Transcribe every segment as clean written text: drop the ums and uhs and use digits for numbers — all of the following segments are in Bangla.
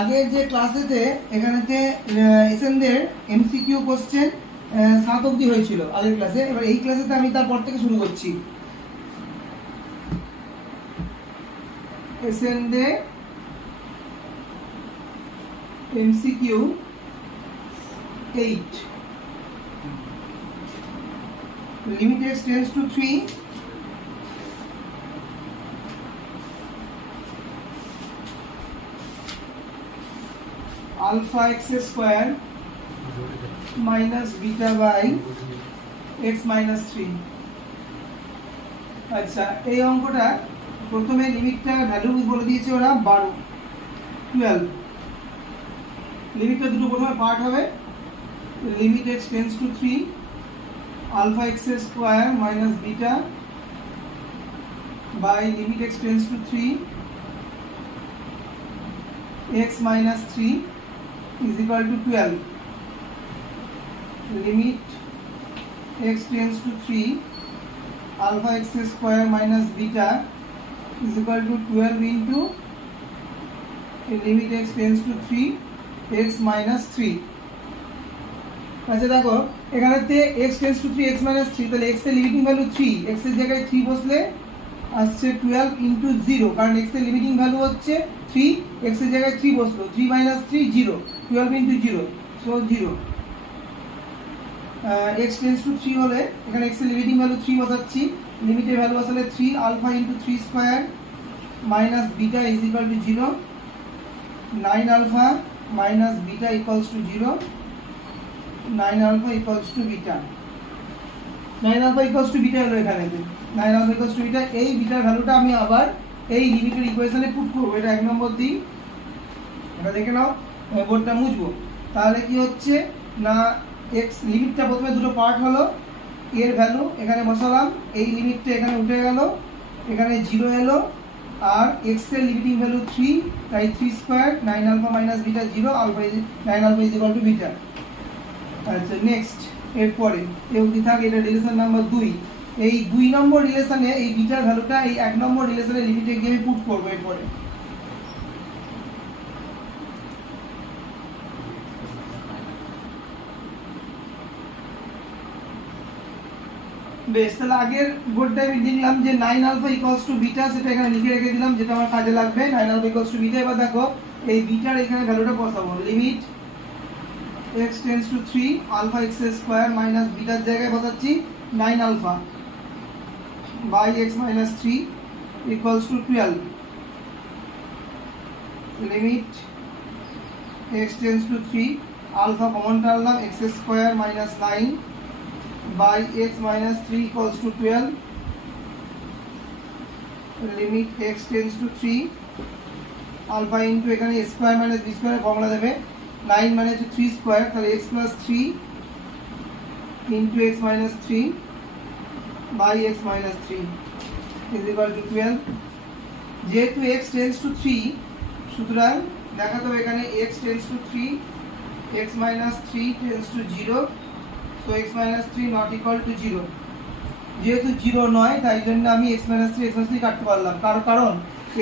আগের যে ক্লাসেতে এখানেতে এসএনদের এমসিকিউ কোশ্চেন 7 অবধি হয়েছিল আগের ক্লাসে। এবার এই ক্লাসেতে আমি তারপর থেকে শুরু করছি। এসএনদে MCQ 8 limit x tends to 3 alpha x square minus beta by x minus 3। আচ্ছা, এই অঙ্কটা প্রথমে লিমিটটা ভ্যালু বলে দিয়েছে ওরা 12। লিমিটটা দুটো প্রথমে পার্ট হবে, limit x tends to 3 alpha x square minus beta by limit x tends to 3 x minus 3 is equal to 12। limit x tends to 3 alpha x square minus beta is equal to 12 into limit x tends to 3 x minus 3। আচ্ছা দেখো, এখানেতে x tends to 3 x minus 3, তাহলে x এর লিমিটিং ভ্যালু 3, x এর জায়গায় 3 বসলে আসছে 12 into 0, কারণ x এর লিমিটিং ভ্যালু হচ্ছে 3, x এর জায়গায় 3 বসলো, 3 minus 3 0, 12 into 0, so 0। x tends to 3 হলে এখানে x এর লিমিটিং ভ্যালু 3 বসাচ্ছি, লিমিটের ভ্যালু আসলে 3 alpha into 3 square minus beta is equal to 0, 9 alpha minus beta equals to 0, 9 alpha equals to beta, 9 alpha equals to beta হলো এখানে, 9 alpha equals to beta। এই বিটার ভ্যালুটা আমি আবার এই লিমিটের ইকুয়েশনে পুট করব। এটা 1 নম্বর দিই, এটা দেখে নাও, বোর্ডটা মুছবো। তাহলে কি হচ্ছে না, x লিমিটটা প্রথমে দুটো পার্ট হলো, এর ভ্যালু এখানে বসালাম, এই লিমিটটা এখানে উঠে গেল, এখানে 0 এলো, আর x এর লিমিটিং ভ্যালু 3, তাই 3 square 9 alpha minus beta 0, alpha 9 alpha is equal to beta. আচ্ছা নেক্সট, এরপরে এমনি থাকে, এটা রিলেশন নাম্বার 2। এই 2 নম্বর রিলেশনে এই বিটার ভ্যালুটা এই 1 নম্বর রিলেশনের লিমিটে গিয়ে আমি পুট করব। এরপরে বেশ, তাহলে আগের বোর্ডটা আমি লিখলাম যে 9 আলফা ইকুয়ালস টু বিটা, সেটা এখানে লিখে রেখে দিলাম, যেটা আমার কাজে লাগবে। 9 আলফা ইকুয়ালস টু বিটা। এবার দেখো এই বিটার এখানে ভ্যালুটা বসাবো, limit x tends to 3 alpha x square minus beta জায়গায় বসাচ্ছি 9 alpha by x minus 3 equals to 12। limit x tends to 3 alpha common টানলাম, x square minus 9 by x minus 3 equals to 12। limit x tends to 3 alpha into এখানে a square minus b square formula দেবে, 9 মানে হচ্ছে 3 স্কয়ার, তাহলে x plus 3 into x minus 3 by x minus 3 is equal to 12। যেহেতু x tends to 3, সুতরাং দেখাতে হবে এখানে x tends to 3, x minus 3 tends to 0, so x minus 3 not equal to 0। যেহেতু 0 নয়, তাই জন্য আমি x minus 3 কাটতে পারলাম। কারণ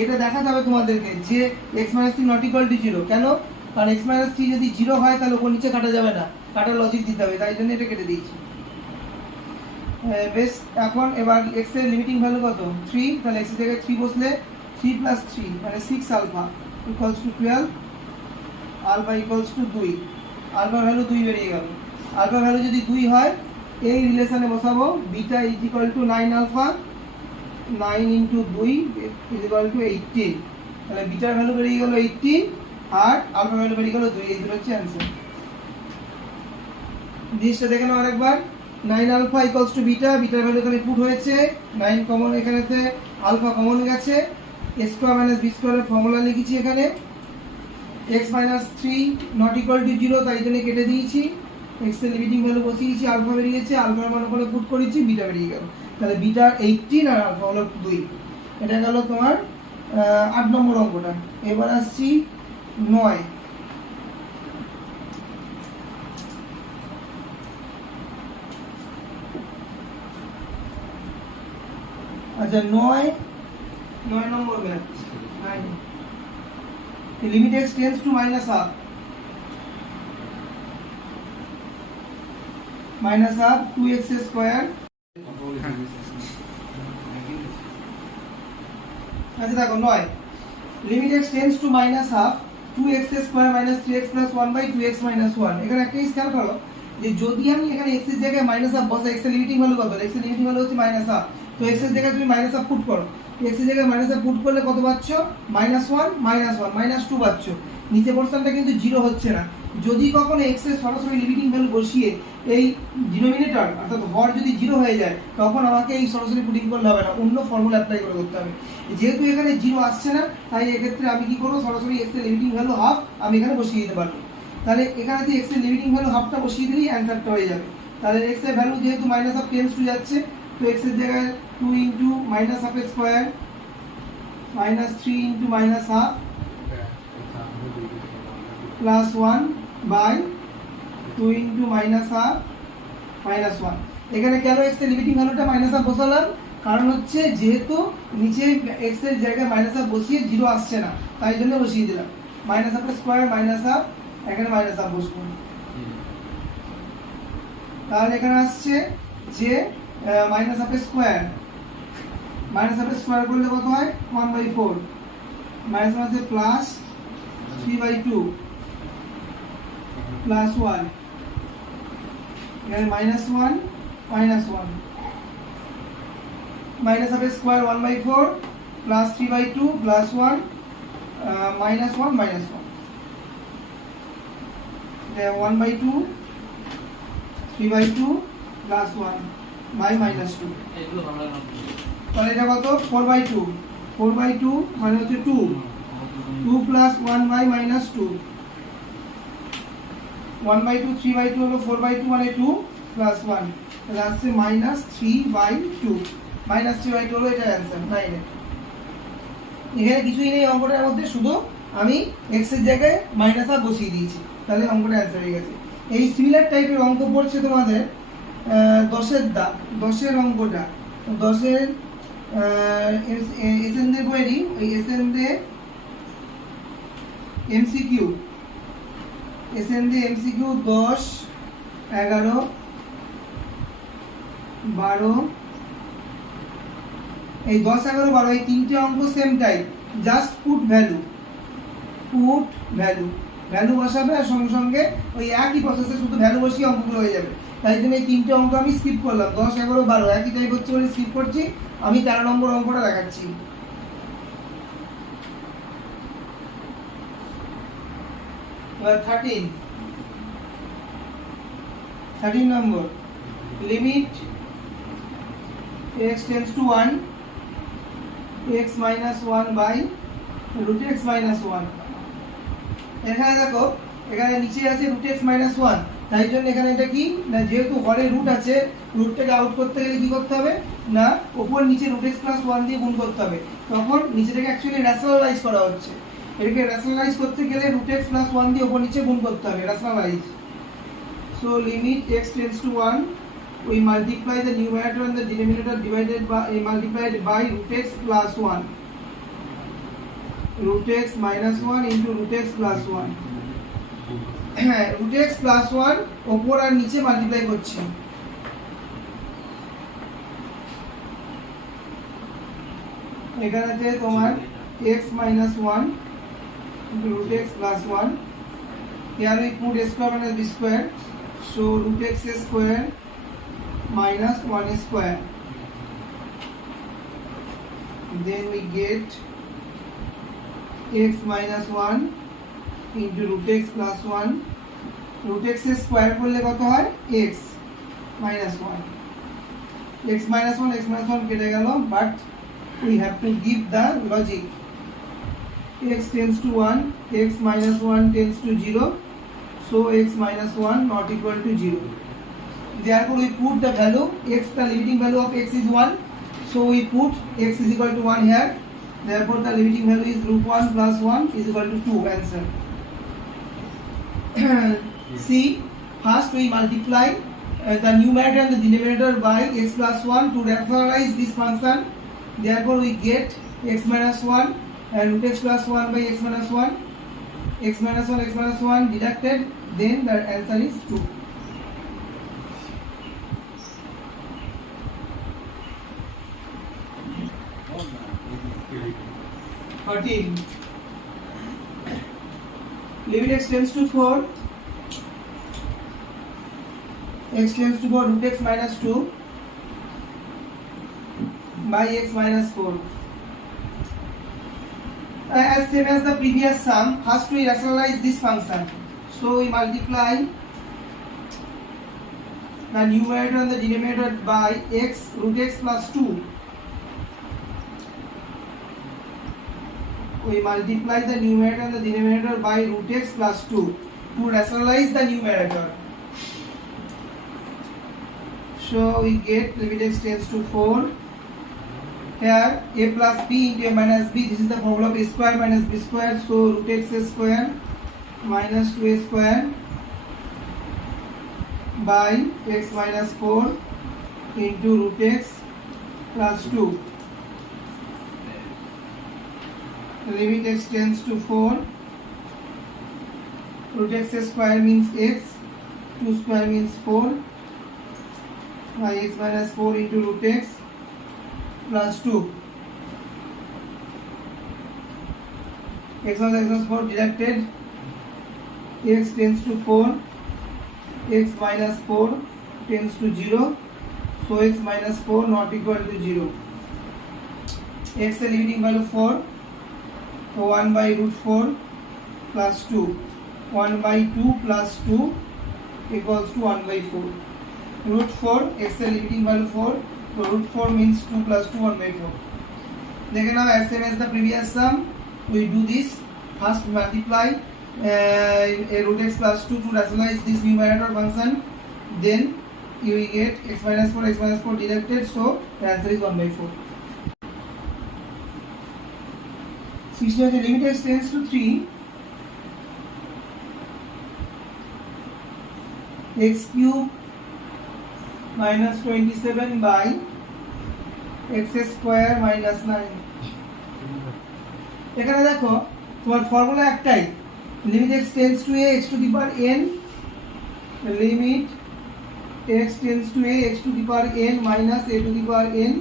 এটা দেখাতে হবে তোমাদেরকে যে x minus 3 not equal to 0 কেন, কারণ x minus 3 যদি 0 হয় তাহলে উপর নিচে কাটা যাবে না, কাটার লজিক দিতে হবে, তাই জন্য এটা কেটে দিয়েছি। বেশ, এখন এবার x এর লিমিটিং ভ্যালু কত 3, তাহলে x এর জায়গায় 3 বসলে 3 plus 3 মানে 6 alpha equals to 12, alpha equals to 2, আলফার ভ্যালু 2 বেরিয়ে গেল। আলফার ভ্যালু যদি 2 হয়, এই রিলেশনে বসাবো beta is equal to 9 alpha, 9 into 2 is equal to 18, তাহলে বিটার ভ্যালু বেরিয়ে গেল 18 আর আলফা ভ্যালু বেরিয়ে গেল 2। এই দুটো হচ্ছে অ্যান্সার। জিনিসটা দেখে নাও আরেকবার, 9 আলফা ইকুয়ালস টু বিটা, বিটার ভ্যালু এখানে পুট হয়েছে, 9 কমন, এখানেতে আলফা কমন গেছে, a স্কয়ার মাইনাস b স্কয়ারের ফর্মুলা লিখেছি এখানে, x minus 3 not equal to 0, তাই জন্য কেটে দিয়েছি, x এর লিমিটিং ভ্যালু বসিয়েছি, আলফা বেরিয়েছে, আলফার মান ওখানে পুট করেছি, বিটা বেরিয়ে গেল। তাহলে বিটা 18 আর আলফা হলো 2। এটা গেল তোমার 8 নম্বর অঙ্কটা। এবার আসছি 9। আচ্ছা 9 নম্বর math, limit x tends to minus half 2x square আচ্ছা দেখো 9 limit x tends to minus half 2x square minus 3x plus 1 by 2x minus 1 এখানে একটা জিনিস খেয়াল করো যে যদি আমি এখানে x এর জায়গায় মাইনাস হাফ বসাই x এর লিমিটিং ভ্যালু কত x এর লিমিটিং ভ্যালু হচ্ছে মাইনাস হাফ তো x এর জায়গায় তুমি মাইনাস হাফ পুট করো x এর জায়গায় মাইনাস হাফ পুট করলে কত পাচ্ছ -1 -2 পাচ্ছ নিচে পোরশনটা কিন্তু 0 হচ্ছে না যদি কখনো x এর সরাসরি লিমিটিং ভ্যালু বসিয়ে এই ডিনোমিনেটর অর্থাৎ হর যদি 0 হয়ে যায় তখন আমাকে এই সরাসরি পুটিং করলে হবে না অন্য ফর্মুলা অ্যাপ্লাই করে করতে হবে যেহেতু এখানে 0 আসছে না তাই এক্ষেত্রে আমি কি করব সরাসরি x এর লিমিটিং ভ্যালু হাফ আমি এখানে বসিয়ে দিতে পারবো তাহলে এখানে যে x এর লিমিটিং ভ্যালু হাফটা বসিয়ে দিলেই অ্যানসারটা হয়ে যাবে তাহলে x এর ভ্যালু যেহেতু মাইনাস হাফ টেন্স টু যাচ্ছে তো x এর জায়গায় 2 into minus half square minus 3 into minus half plus 1 by 2 into minus half minus 1 এখানে কেন x এর লিমিটিং ভ্যালুটা মাইনাস হাফ বসালাম কারণ হচ্ছে যেহেতু নিচে x এর জায়গায় মাইনাস হাফ বসিয়ে 0 আসছে না তাই জন্য বসিয়ে দিলাম minus half square minus half এখানে মাইনাস হাফ বসবো তাহলে এখানে আসছে যে minus half square minus half square করলে কত হয় 1/4 মাইনাস আছে প্লাস 3/2 প্লাস 1 এখানে -1 -1 minus half square 1/4 plus 3/2 plus 1 -1 -1 এটা 1/2 3/2 প্লাস 1 বাই -2 এগুলো আমরা তাহলে এটা কত 4/2 4/2 মানে হচ্ছে 2 2 প্লাস 1 বাই -2 1/2 3/2 হলো 4/2 মানে 2 প্লাস 1 তাহলে আসছে -3/2 -3/2 হলো এটা অ্যানসার 9 এখানে কিছুই নেই অঙ্কটার মধ্যে শুধু আমি x এর জায়গায় মাইনাস হাফ বসিয়ে দিয়েছি তাহলে অঙ্কটা অ্যানসার হয়ে গেছে এই সিমিলার টাইপের অঙ্ক পড়ছে তোমাদের 10 এর অঙ্কটা 10 এর এসএনদের বইয়েরই ওই এসএনদের এমসিকিউ 10 11 12 এই 10 11 12 এই তিনটে অঙ্ক same type just put value value বসাবে আর সঙ্গে সঙ্গে ওই একই প্রসেসে শুধু ভ্যালু বসিয়ে অঙ্কগুলো হয়ে যাবে তাই জন্য এই তিনটে অঙ্ক আমি স্কিপ করলাম 10 11 12 একই টাইপ হচ্ছে বলে স্কিপ করছি আমি 13 নম্বর অঙ্কটা দেখাচ্ছি এবার 13 নম্বর limit x tends to 1 x minus 1 by root x minus 1 এখানে দেখো এখানে নিচে আছে root x minus 1 তাই জন্য এখানে এটা কি না যেহেতু হরে রুট আছে রুটটাকে আউট করতে গেলে কি করতে হবে না উপর নিচে root x plus 1 দিয়ে গুণ করতে হবে তখন নিচেটাকে অ্যাকচুয়ালি রেশনালাইজ করা হচ্ছে এটাকে রেশনালাইজ করতে গেলে root x plus 1 দিয়ে উপর নিচে গুণ করতে হবে rationalise so limit x tends to 1 we multiply the numerator and the denominator divided by multiplied by root x plus 1 root x minus 1 into root x plus 1 root x plus 1 উপর আর নিচে মাল্টিপ্লাই করছি এখানেতে তোমার x minus 1 into root x plus 1 here we put a square minus b square so root x square minus 1 square then we get x minus 1 into root x plus 1 root x square করলে কত হয় x minus 1 x minus 1 কেটে গেল but we have to give the logic x tends to 1 x minus 1 tends to 0 so x minus 1 not equal to 0 therefore we put the value x the limiting value of x is 1 so we put x is equal to 1 here therefore the limiting value is root 1 plus 1 is equal to 2 answer see first we multiply the numerator and the denominator by x plus 1 to rationalize this function therefore we get x minus 1 and root x plus 1 by x minus 1 x minus 1 deducted, then the answer is 2. Limit x tends to 4. X tends to 4, root x minus 2 by x minus 4. As same as the previous sum, first we rationalize this function. So we multiply the numerator and the denominator by x root x plus 2. We multiply the numerator and the denominator by root x plus 2 to rationalize the numerator. So we get limit x tends to 4. Here a plus b into a minus b, this is the formula of a square minus b square, so root x square minus 2a square by x minus 4 into root x plus 2. Limit x tends to 4. Root x square means x, 2 square means 4 by x minus 4 into root x plus 2. X minus 4 deducted, x tends to 4, x minus 4 tends to 0, so x minus 4 not equal to 0. X the limiting value 4, so 1 by root 4 plus 2. 1 by 2 plus 2 equals to 1 by 4. Root 4, x the limiting value 4, so root 4 means 2 plus 2, 1 by 4. Then now as same as the previous sum, we do this. First multiply a root x plus 2 to rationalize this numerator function. Then you will get x minus 4 deducted, so the answer is 1 by 4. So the limit x tends to 3. X cube minus 27 by x square minus 9. এখানে দেখো তোমার ফর্মুলা একটাই, limit x tends to a x to the power n, limit x tends to a x to the power n minus a to the power n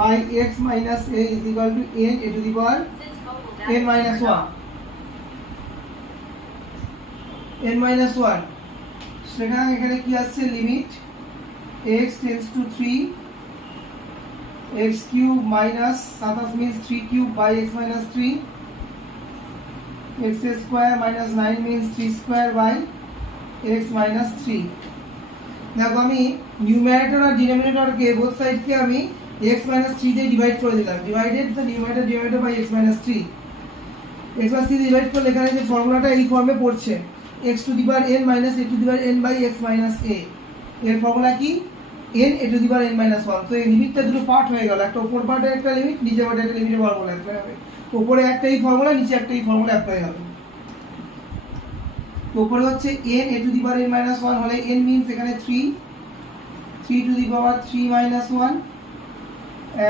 by x minus a is equal to n a to the power n minus 1. n minus 1 সেখানে এখানে কি আসছে, limit x tends to 3, x cube minus 27 means 3 cube by x minus 3, x square minus 9 means 3 square by x minus 3. দেখো আমি নিউমারেটর আর ডিনোমিনেটরকে বোথ সাইডকে আমি x minus 3 দিয়ে ডিভাইড করে দিলাম, divided the numerator denominator by x minus 3. x plus 3 divide করলে এখানে যে ফর্মুলাটা এই ফর্মে পড়ছে, x to the power n minus a to the power n by x minus a, এর ফর্মুলা কি n a to the power n minus 1. তো এই লিমিটটা দুটো পার্ট হয়ে গেল, একটা উপর পার্টের একটা লিমিট, নিচের পার্টের একটা লিমিটের ফর্মুলা অ্যাপ্লাই হবে। উপরে একটা এই ফর্মুলা, নিচে একটা এই ফর্মুলা অ্যাপ্লাই হবে। তো উপরে হচ্ছে n a to the power n minus 1 হলে n means এখানে 3 to the power 3 minus 1,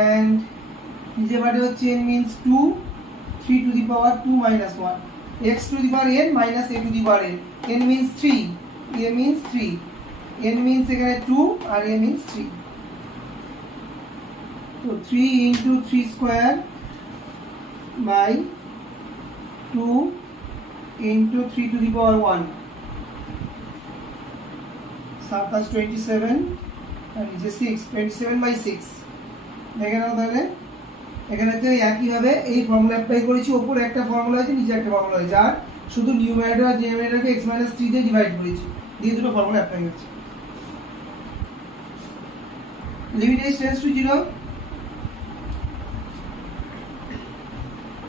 and নিচের পার্টে হচ্ছে n means 2 3 to the power 2 minus 1, x to the power n minus a to the power n. n means 3, a means 3, n means এখানে 2 আর a means 3. So 3 into 3 square by 2 into 3 to the power 1, 7 plus 27 and is 6, 27 by 6. দেখে নাও তাহলে এখানে তো একই ভাবে এই ফর্মুলা অ্যাপ্লাই করেছি, উপরে একটা ফর্মুলা আছে, নিচে একটা ফর্মুলা আছে, আর শুধু নিউমারেটর আর ডিনোমিনেটরকে x minus 3 দিয়ে ডিভাইড করেছি, দিয়ে দুটো ফর্মুলা অ্যাপ্লাই করছি। Limit h tends to 0,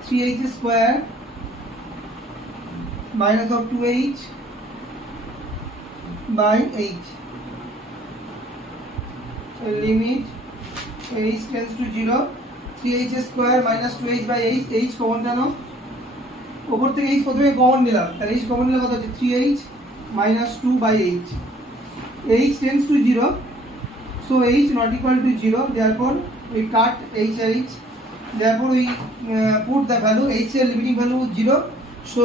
3h square minus of 2h by h. Limit h tends to 0, 3h square minus 2h by h, h common জানো, উপর থেকে h প্রথমে কমন নিলাম, তাহলে h কমন নিলে কত হচ্ছে 3h minus 2 by h. h tends to 0, so h not equal to 0, therefore we cut h, therefore we put the value h এর limiting value 0, So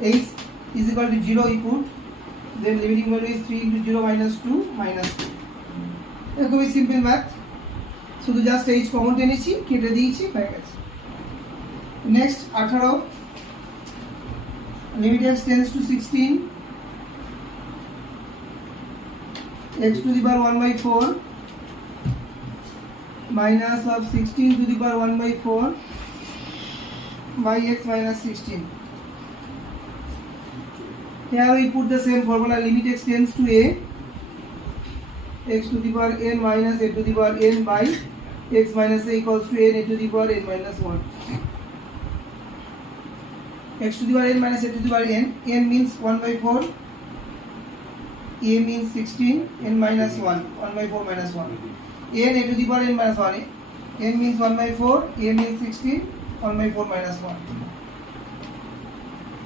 h is equal to 0 you put, then limiting value is 3 into 0 minus 2 minus 2. এটা খুবই সিম্পল ম্যাথ, শুধু জাস্ট h কমন টেনেছি, কেটে দিয়েছি, হয়ে গেছে। Next 18, limit x tends to 16, x to the power 1 by 4 minus of 16 to the power 1 by 4 by x minus 16. Here we put the same formula, limit x tends to a, x to the power n minus a to the power n by x minus a equals to n a to the power n minus 1. X to the power n minus a to the power n means 1 by 4, a means 16, n minus 1, 1 by 4 minus 1. n a to the power n minus 1, n means 1 by 4, a means 16, 1 by 4 minus 1.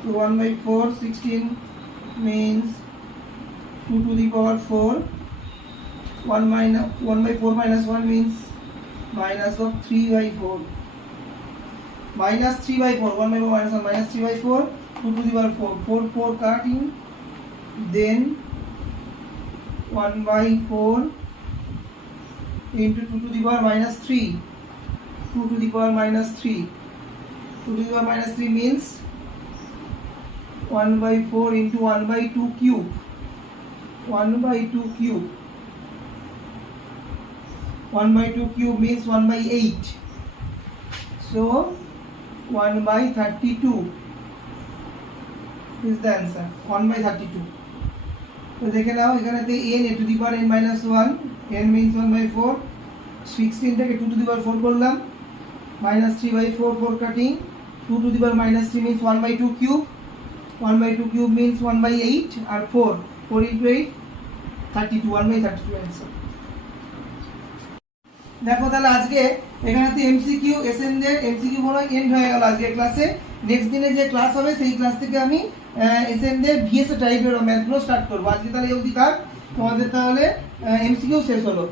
So 1 by 4, 16 means 2 to the power 4, 1 by 4 minus 1 means minus of 3 by 4. Minus 3 by 4, 1 by 4 minus 1, minus 3 by 4, 2 to the power 4, 4 cutting, then 1 by 4 into 2 to the power minus 3, 2 to the power minus 3, 2 to the power minus 3 means 1 by 4 into 1 by 2 cube, 1 by 2 cube, 1 by 2 cube means 1 by 8, so 1 by 32 is the answer, 1 by 32. তো দেখে নাও এখানেতে n a to the power n minus 1, n means 1 by 4, 16 থেকে 2 to the power 4 করলাম, minus 3 by 4, 4 cutting, 2 to the power minus 3 means 1 by 2 cube, 1 by 2 cube means 1 by 8, R 4, 4 into 8, 32, 1 by 32 answer. দেখো তাহলে আজকে এখানেতে এমসিকিউ এসএনদের এমসিকিউ বলো এন্ড হয়ে গেল আজকে ক্লাসে। নেক্সট দিনে যে ক্লাস হবে সেই ক্লাস থেকে আমি এসএনদের ভিএসএ টাইপের ম্যাথগুলো স্টার্ট করবো। আজকে তাহলে এই অবধি থাক, তোমাদের তাহলে এমসিকিউ শেষ হলো।